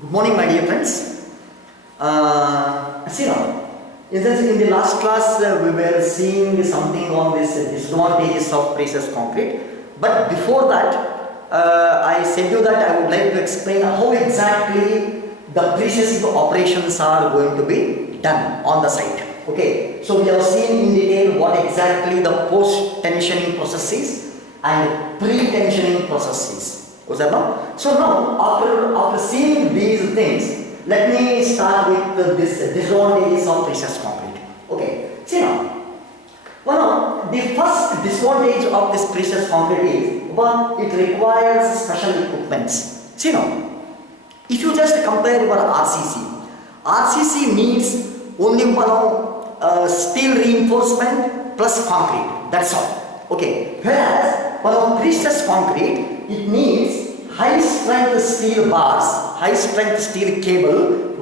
Good morning, my dear friends. See now, in the last class we were seeing something on this disadvantages of precious concrete. But before that, I said you that I would like to explain how exactly the precious operations are going to be done on the site. Okay, so we have seen in detail what exactly the post-tensioning process is and pre-tensioning process is. Was that now? So now, after seeing these things, let me start with this disadvantages of precious concrete. Okay, see now. The first disadvantage of this precious concrete is it requires special equipment. See now, if you just compare your RCC needs only steel reinforcement plus concrete. That's all. Okay, whereas precious concrete, it needs high strength steel bars, high strength steel cable,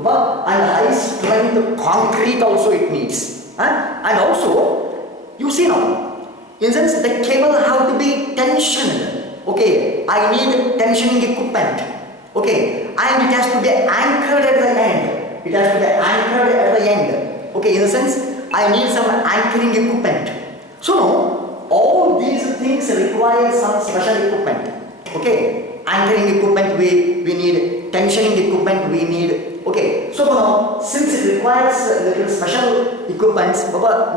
and high strength concrete also it needs. And also, you see now, in sense the cable have to be tensioned. Okay, I need tensioning equipment. Okay, and it has to be anchored at the end. It has to be anchored at the end. Okay, in the sense I need some anchoring equipment. So now, all these things require some special equipment. Okay, anchoring equipment we need, tensioning equipment we need. Okay, so now since it requires little special equipment,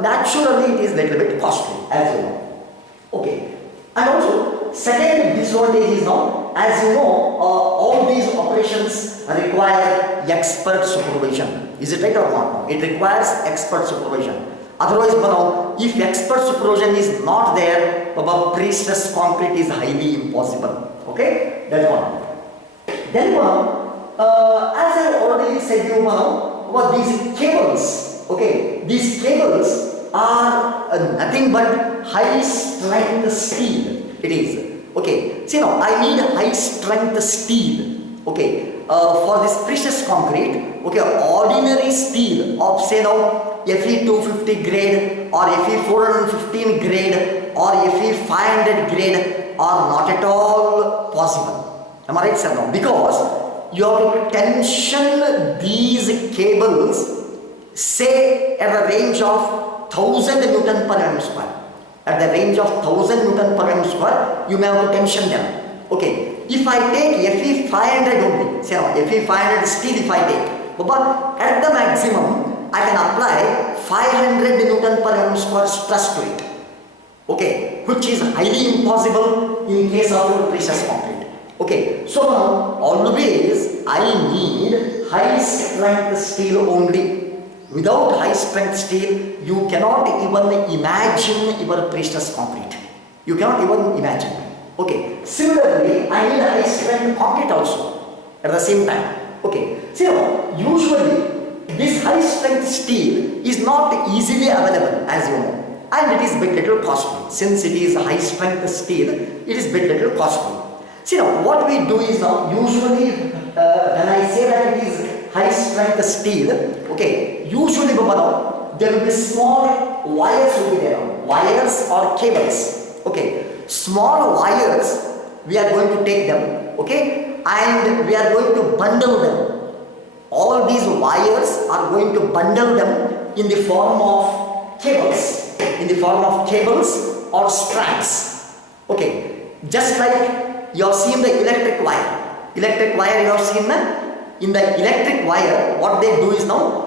naturally it is little bit costly, as you know. Okay, and also second disadvantage is now, as you know, all these operations require expert supervision. Is it right or not? It requires expert supervision. Otherwise, if expert supervision is not there, precious concrete is highly impossible. Okay, that's one. Then, as I already said, these cables. Okay, these cables are nothing but high strength steel. It is. Okay, see now, I need high strength steel. Okay, for this precious concrete. Okay, ordinary steel of say now Fe 250 grade or Fe 415 grade or Fe 500 grade are not at all possible. Am I right, sir? No, because you have to tension these cables, say at the range of 1000 Newton per mm square. At the range of 1000 Newton per mm square, you may have to tension them. Okay, if I take Fe 500 only, say now Fe 500 steel if I take, but at the maximum, I can apply 500 Newton per mm square stress to it. Okay, which is highly impossible in case of your precious concrete. Okay, so now always I need high strength steel only. Without high strength steel, you cannot even imagine your precious concrete. You cannot even imagine. Okay, similarly, I need high strength concrete also at the same time. Okay, so usually this high strength steel is not easily available, as you know, and it is bit little costly. Since it is high strength steel, it is bit little costly. See now, what we do is now, usually when I say that it is high strength steel, okay, usually there will be small wires will be there, wires or cables. Okay, small wires, we are going to take them, okay, and we are going to bundle them. All these wires are going to bundle them in the form of cables, or strands. Okay, just like you have seen the electric wire. Electric wire you have seen, in the electric wire, what they do is now,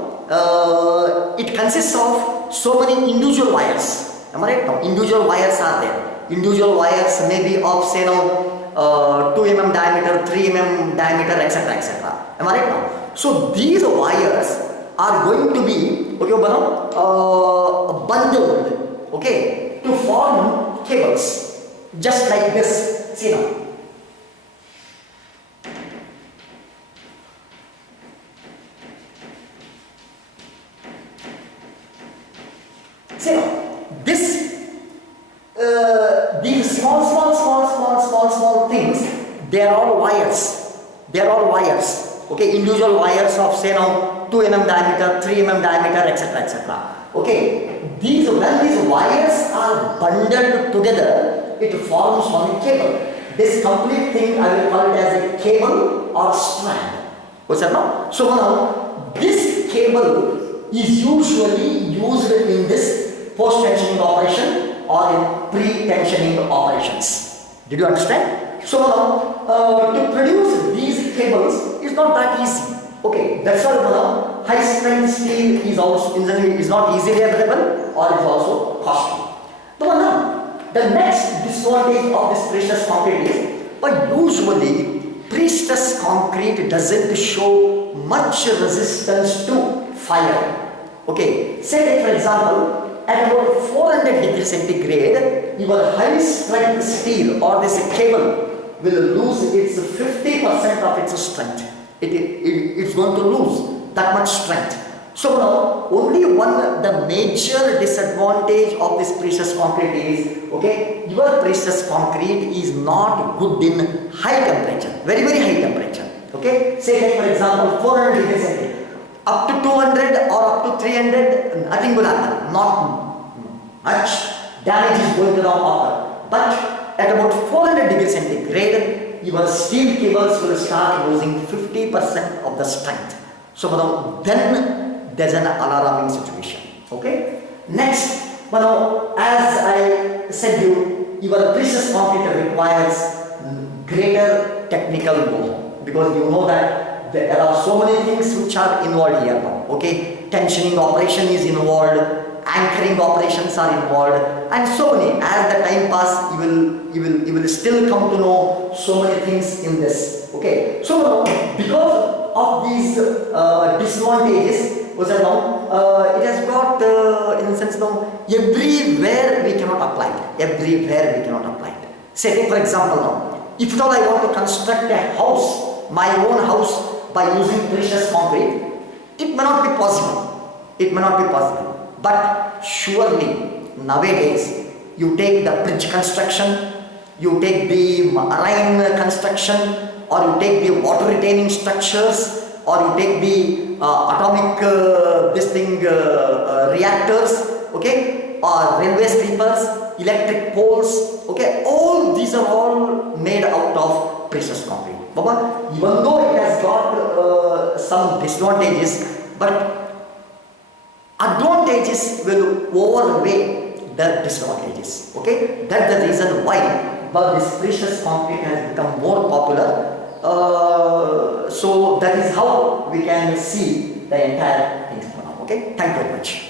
it consists of so many individual wires. Am I right now? Individual wires are there. Individual wires may be of say now 2 mm diameter, 3 mm diameter, etc. etc. Am I right now? So these wires are going to be bundled, okay, to form cables, just like this. See now. See now, these small things, they are all wires. They are all wires. Okay, individual wires of say now 2 mm diameter, 3 mm diameter, etc. etc. Okay, when these wires are bundled together, it forms one cable. This complete thing I will call it as a cable or strand. What's that now? So now this cable is usually used in this post-tensioning operation or in pre-tensioning operations. Did you understand? So now to produce these cables is not that easy. Okay, that's why now high strength steel is also is not easily available or is also costly. The next disadvantage of this precious concrete is, but usually precious concrete doesn't show much resistance to fire. Okay, say that for example, at about 400 degrees centigrade, your high strength steel or this cable will lose its 50% of its strength. It's going to lose that much strength. So now, only the major disadvantage of this precious concrete is, okay, your precious concrete is not good in high temperature, very high temperature. Okay, say that for example 400 degrees centigrade, up to 200 or up to 300, nothing will happen, not much damage is going to now occur. But at about 400 degrees centigrade, your steel cables will start losing 50% of the strength. So now, then there's an alarming situation. Okay. Next, as I said your precious concrete requires greater technical know-how, because you know that there are so many things which are involved here now. Okay, tensioning operation is involved, anchoring operations are involved, and so many. As the time pass, you will still come to know so many things in this. Okay, so because of these disadvantages, it has got in the sense everywhere we cannot apply it. Everywhere we cannot apply it. Say for example now, if at all I want to construct a house, my own house, by using precious concrete, it may not be possible. It may not be possible. But surely nowadays you take the bridge construction, you take the marine construction, or you take the water retaining structures, or you take the atomic reactors, okay, or railway sleepers, electric poles, okay, all these are all made out of precious concrete. Baba, even though it has got some disadvantages, but advantages will overweigh the disadvantages. Okay, that's the reason why this precious concrete has become more popular. So that is how we can see the entire thing. Okay, thank you very much.